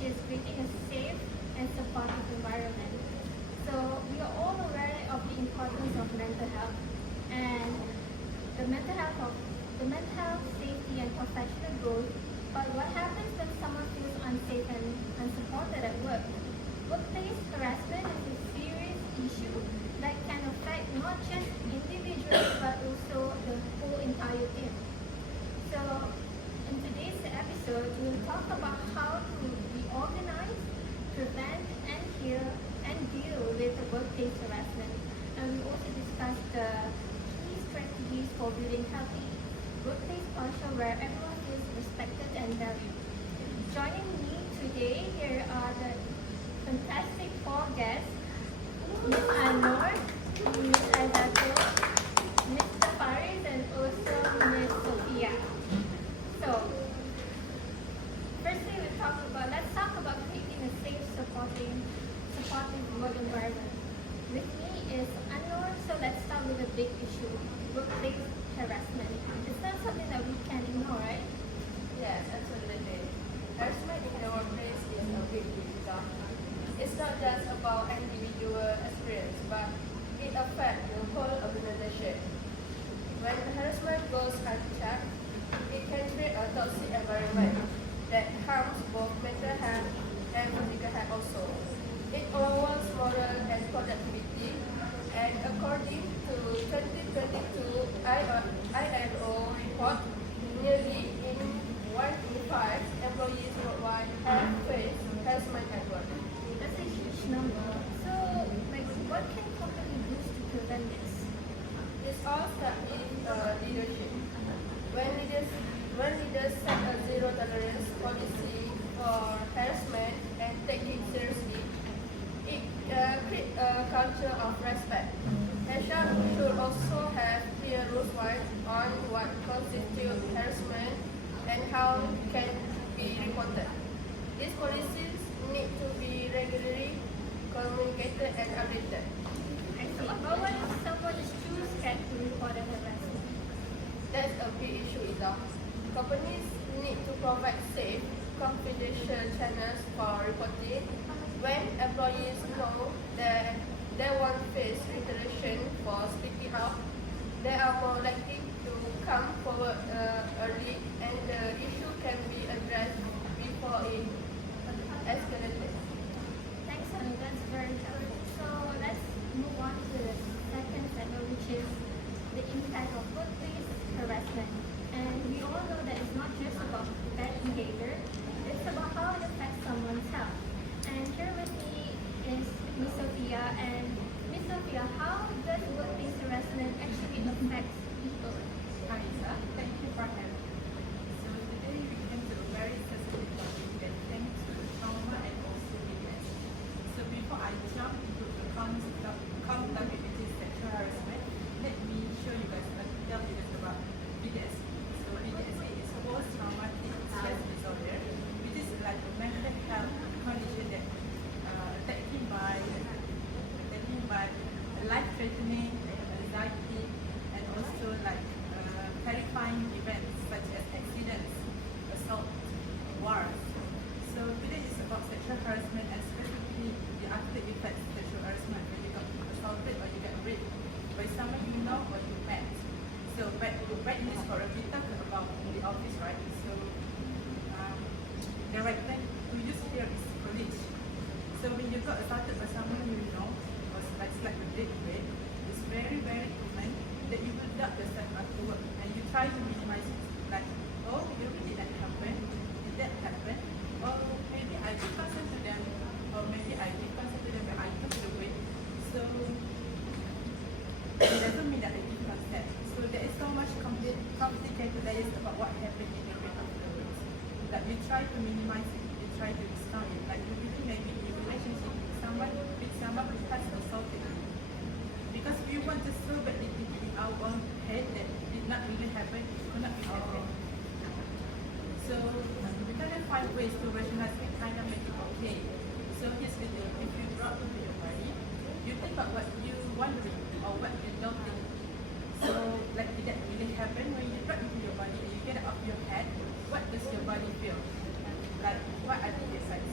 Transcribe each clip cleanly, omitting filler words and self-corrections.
which is creating a safe and supportive environment. So we are all aware of the importance of mental health and the mental health, safety and professional growth. But what happens when someone feels unsafe and unsupported at work? Workplace harassment is a serious issue that can affect not just individuals but also the whole entire team. So in today's episode, we'll talk about how to reorganize, prevent and heal and deal with the workplace harassment. And we also discuss the key strategies for building healthy workplace culture where everyone feels respected and valued. Joining me today, here are the fantastic four guests: Ms. AN-NUR, Ms. AIEZZATUL, Mr. FARIS, and also Ms. SOFEA. So, firstly, let's talk about creating a safe, supportive work environment. With me is AN-NUR, so let's start with a big issue: workplace harassment. It's not something that we can ignore, right? Yes, absolutely. Harassment in the workplace is a big deal. It's not just about individual experience, but it affects the whole organization. When harassment goes unchecked, it can create a toxic environment that harms both mental health and physical health also. It overwhelms moral and productivity, and according to 2022 ILO report, nearly 1 in 5 employees worldwide have faced harassment at work. That's a huge number. So, what can companies do to prevent this? This all starts with leadership. When leaders set a zero tolerance policy for harassment and take it seriously, it creates a culture of respect. HR should also have clear rules on what constitutes harassment and how it can be reported. These policies need to be regularly communicated and updated. I see. But what if someone is too scared to report a harassment? That's a big issue, Izzah. Companies need to provide safe, confidential channels for reporting. When employees know that they won't face retaliation for speaking out, they are more likely to come forward early, and the issue can be addressed before it escalates. Thanks, honey. That's very helpful. So let's move on to the second segment, which is the impact of workplace harassment. And we all know that it's not just about bad behavior; it's about how it affects someone's health. And here with me is Ms. SOFEA. And Ms. SOFEA, how does workplace harassment actually affect people? Hi, Izzah. Thank you for having me. So today we came to a very specific topic that thanks to trauma and also weakness. So before I jump into the accountability sexual harassment, let me show you guys a little bit about BDSA. So BDSA is post-traumatic stress disorder, which is like a mental health condition that attacking by life-threatening anxiety and also like terrifying events such as accidents, assault, wars. So today is about sexual harassment and specifically the after effects of sexual harassment when you got assaulted or you get raped by someone you know or you met. So back in this forum we talk about in the office, right? So the right thing to use here is colleague. So when you got assaulted by someone you know, or like a date rape, it's very, very common that you will doubt yourself after work and you try to minimize it. Like, oh, maybe did that happen? Did that happen? Or maybe I did consent to them, or maybe I did consent to them but I took it away. So it doesn't mean that I did consent. So there is so much complicated layers about what happened in the break afterwards. That you try to minimize it, you try to discount it. Like you really maybe in a relationship with someone who has assaulted you. Because we want to so badly think in our own head that it did not really happen, it could not be happened. So we kind of find ways to rationalize and kind of make it okay. So here's the deal: if you brought into your body, you think about what you wondering or what you don't think. So like did that really happen? When you brought into your body and you get it off your head, what does your body feel? Like what are the effects?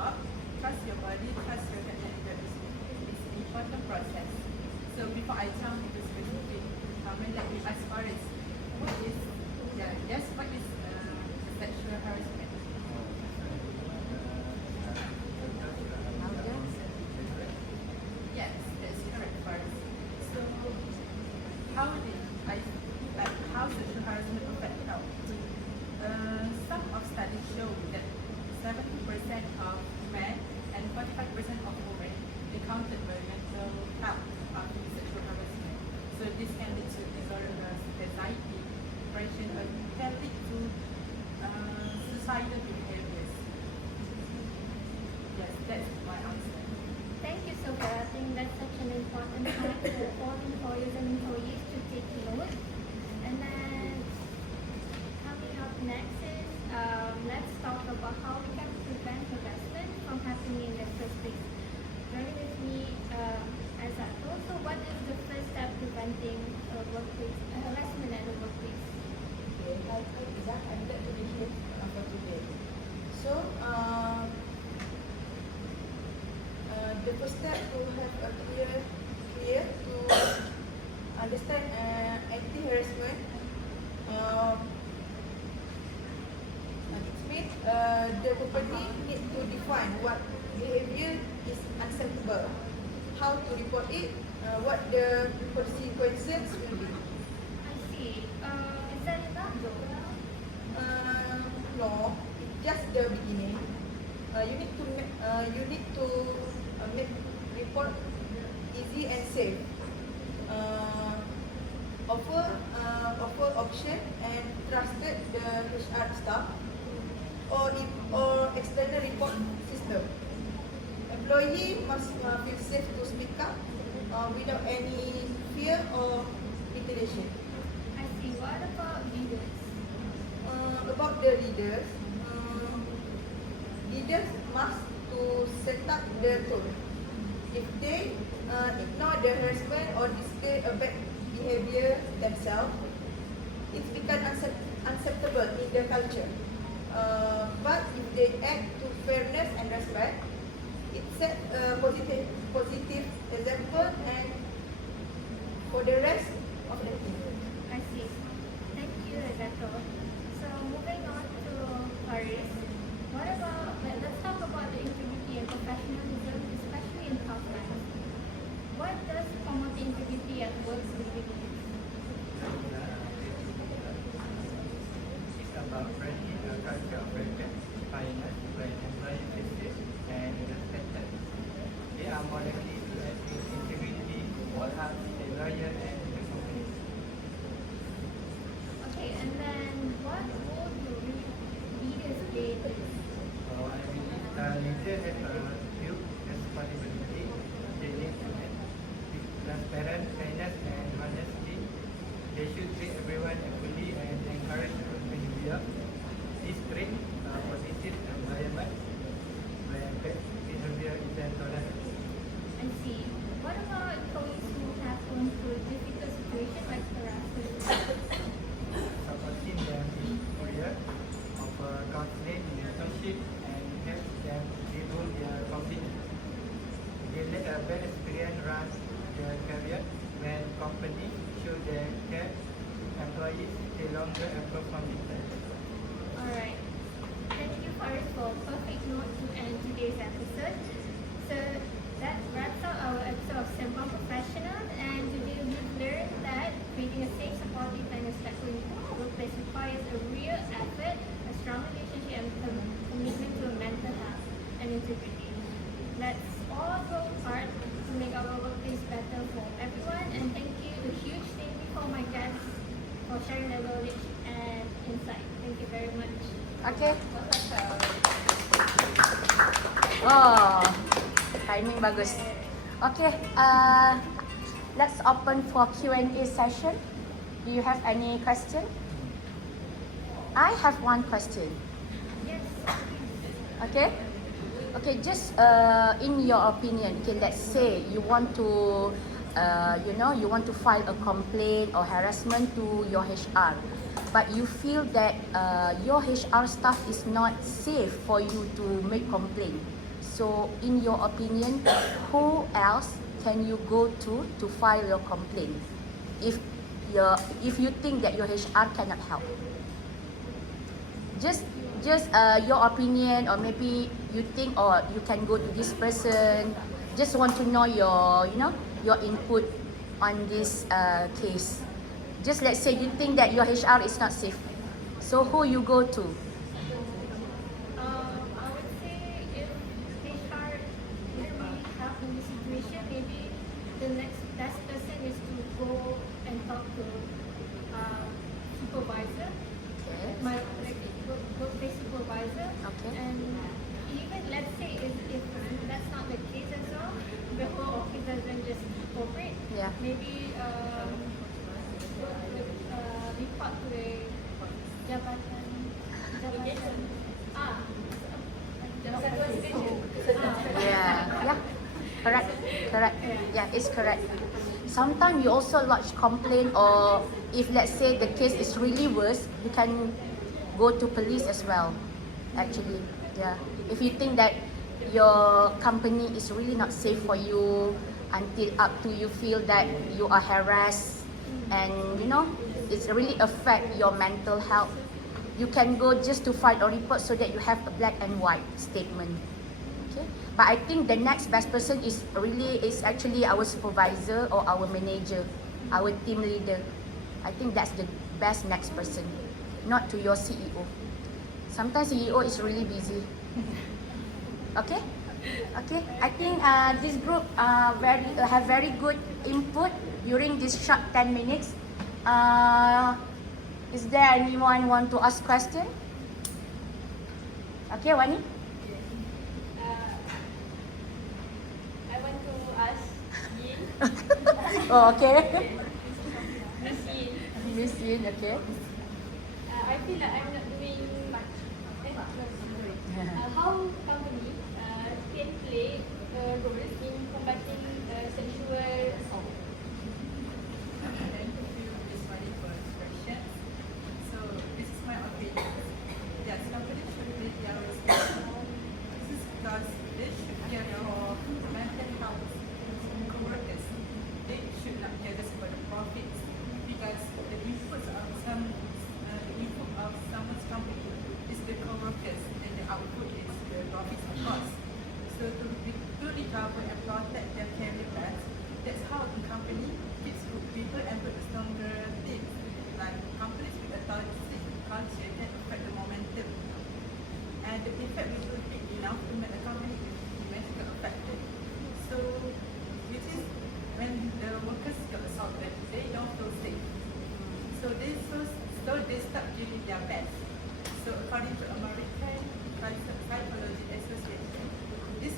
job, trust your body, trust your technical skill. It's an important process. So before I jump into specific comment, let me ask Faris, what is sexual harassment? Yes, that's correct, Faris. So how sexual harassment affect health? Some of studies show that 70% of men and 45% of women encountered by mental health after sexual harassment. So this can lead to disorders, anxiety, depression, or can lead to suicidal behaviors. Yes, that's my answer. Thank you, Sophia. I think that's such an important fact for all employers and employees to take note. And then coming up next is let's talk about how we can prevent harassment from happening in the first place. Join with me, Aiezzatul. So what is the first step preventing harassment at the workplace? Okay, hi Izzah, I'm glad to be here for today. So, the first step to have a clear to understand anti-harassment. It means the company need to define what behavior is acceptable, how to report it, what the consequences will be. I see. Is that enough though? No, it's just the beginning. You need to make report easy and safe. Offer option and trusted the HR staff or external report system. Employee must feel safe to speak up without any fear or intimidation. I see. What about leaders? About the leaders, leaders must to set up the tone. If they ignore the harassment or display a bad behavior themselves, it becomes unacceptable in the culture. But if they act to fairness and respect, it sets a positive example and for the rest of the team. I see. Thank you, Aiezzatul. So moving on to FARIS. Let's talk about the integrity and professionalism, especially in tough times. What does promoting integrity at work really mean? It's about creating a culture of respect, kindness, where employees feel safe and respected. They are more likely to act with integrity, work hard, stay loyal, and be competitive. Okay, and then what role do leaders play in this? So I believe leaders have a huge responsibility. They need to act with transparent, kindness, and honesty. They should treat everyone equally and encourage good behavior. This creates a positive environment where bad behavior is tolerated. I see. What about employees who have gone through a difficult situation like harassment? Supporting them in career, offer counseling, mentorship, and help them rebuild their confidence. They let a bad experience run their career. When companies show their care, employees stay longer and perform better. Alright. Thank you, Faris, for a perfect note to end today's episode. So that wraps up our episode of Sembang Professional, and today we've learned that creating a safe, supportive, and respectful workplace requires a real effort, a strong relationship, and commitment to mental health and integrity. Let's all go part to make our workplace better for everyone, and thank you, a huge thank you for my guests for sharing their knowledge and insight. Thank you very much. Okay. Oh, timing bagus. Okay, let's open for Q&A session. Do you have any question? I have one question. Yes. Okay. Okay, just in your opinion, okay, let's say you want to, you want to file a complaint or harassment to your HR, but you feel that your HR staff is not safe for you to make complaint. So in your opinion, who else can you go to file your complaint if you think that your HR cannot help? Just your opinion, or maybe you think, or you can go to this person. Just want to know your your input on this case. Just let's say you think that your HR is not safe, so who you go to? I would say if HR didn't really help in this situation, maybe the next best person is to go and talk to supervisor, Okay. my workplace supervisor. Okay. And even let's say if that's not the case as well, the whole office doesn't just cooperate. Yeah. Maybe report to a jabatan. Ah. Satuan kerja. Yeah, correct. Yeah, it's correct. Sometimes you also lodge complaint, or if let's say the case is really worse, you can go to police as well. Actually, yeah. If you think that your company is really not safe for you, until up to you feel that you are harassed, and it's really affect your mental health, you can go just to file a report so that you have a black and white statement. Okay, but I think the next best person is actually our supervisor or our manager, our team leader. I think that's the best next person, not to your CEO. Sometimes CEO is really busy. Okay, I think this group have very good input during this short 10 minutes. Is there anyone want to ask question? Okay, Wani. I want to ask Yin. Oh, okay. Miss Yin. Miss Yin, okay. I feel like I'm not doing much. How company can play a role in combating sexual assault? Thank you, Ms. Wani, for this question. So this is my opinion. Yes, companies should play their role. This is because they should care for mental health co-workers. They should not care just for the profits, because the input of someone's company is the co-workers, and the output is the profits, of course. So to recover and protect their career paths, that's how the company keeps good people and build a stronger team. Like companies with a toxic culture can affect the momentum, and the effect will be big enough to make a company dramatically affected. So, which is when the workers get assaulted, they don't feel safe. So they start giving their best. So according to American Psychology Association, this